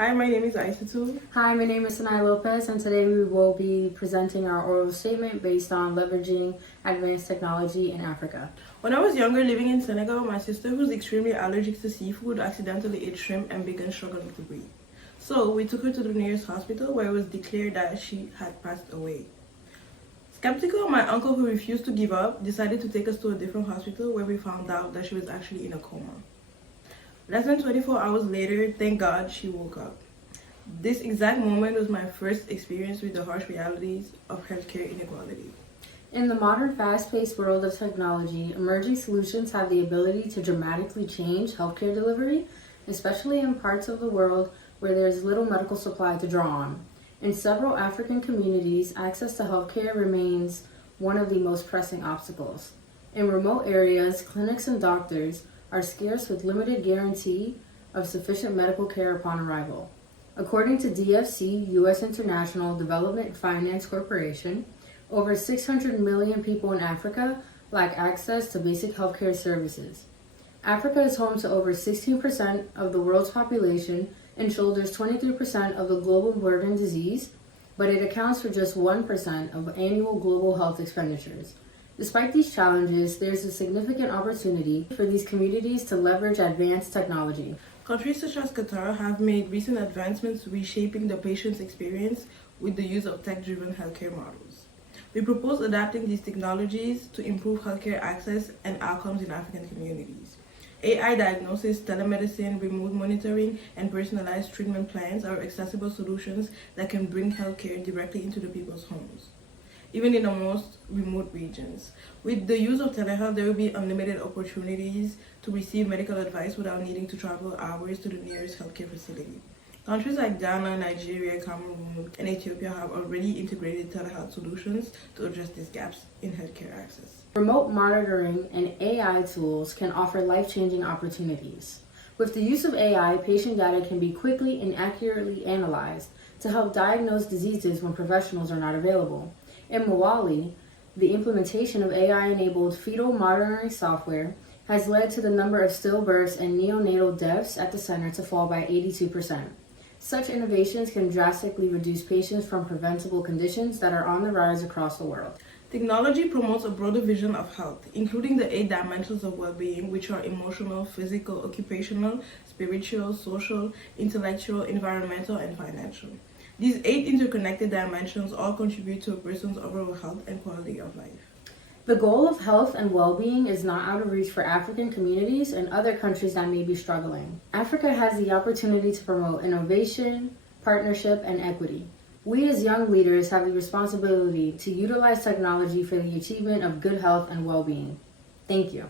Hi, my name is Aissatou. Hi, my name is Saniya Lopez, and today we will be presenting our oral statement based on leveraging advanced technology in Africa. When I was younger, living in Senegal, my sister, who's extremely allergic to seafood, accidentally ate shrimp and began struggling to breathe. So we took her to the nearest hospital where it was declared that she had passed away. Skeptical, my uncle, who refused to give up, decided to take us to a different hospital where we found out that she was actually in a coma. Less than 24 hours later, thank God, she woke up. This exact moment was my first experience with the harsh realities of healthcare inequality. In the modern, fast-paced world of technology, emerging solutions have the ability to dramatically change healthcare delivery, especially in parts of the world where there is little medical supply to draw on. In several African communities, access to healthcare remains one of the most pressing obstacles. In remote areas, clinics and doctors are scarce with limited guarantee of sufficient medical care upon arrival. According to DFC, U.S. International Development Finance Corporation, over 600 million people in Africa lack access to basic healthcare services. Africa is home to over 16% of the world's population and shoulders 23% of the global burden disease, but it accounts for just 1% of annual global health expenditures. Despite these challenges, there's a significant opportunity for these communities to leverage advanced technology. Countries such as Qatar have made recent advancements reshaping the patient's experience with the use of tech-driven healthcare models. We propose adapting these technologies to improve healthcare access and outcomes in African communities. AI diagnosis, telemedicine, remote monitoring, and personalized treatment plans are accessible solutions that can bring healthcare directly into the people's homes, even in the most remote regions. With the use of telehealth, there will be unlimited opportunities to receive medical advice without needing to travel hours to the nearest healthcare facility. Countries like Ghana, Nigeria, Cameroon, and Ethiopia have already integrated telehealth solutions to address these gaps in healthcare access. Remote monitoring and AI tools can offer life-changing opportunities. With the use of AI, patient data can be quickly and accurately analyzed to help diagnose diseases when professionals are not available. In Mawali, the implementation of AI-enabled fetal monitoring software has led to the number of stillbirths and neonatal deaths at the center to fall by 82%. Such innovations can drastically reduce patients from preventable conditions that are on the rise across the world. Technology promotes a broader vision of health, including the 8 dimensions of well-being, which are emotional, physical, occupational, spiritual, social, intellectual, environmental, and financial. These 8 interconnected dimensions all contribute to a person's overall health and quality of life. The goal of health and well-being is not out of reach for African communities and other countries that may be struggling. Africa has the opportunity to promote innovation, partnership, and equity. We as young leaders have the responsibility to utilize technology for the achievement of good health and well-being. Thank you.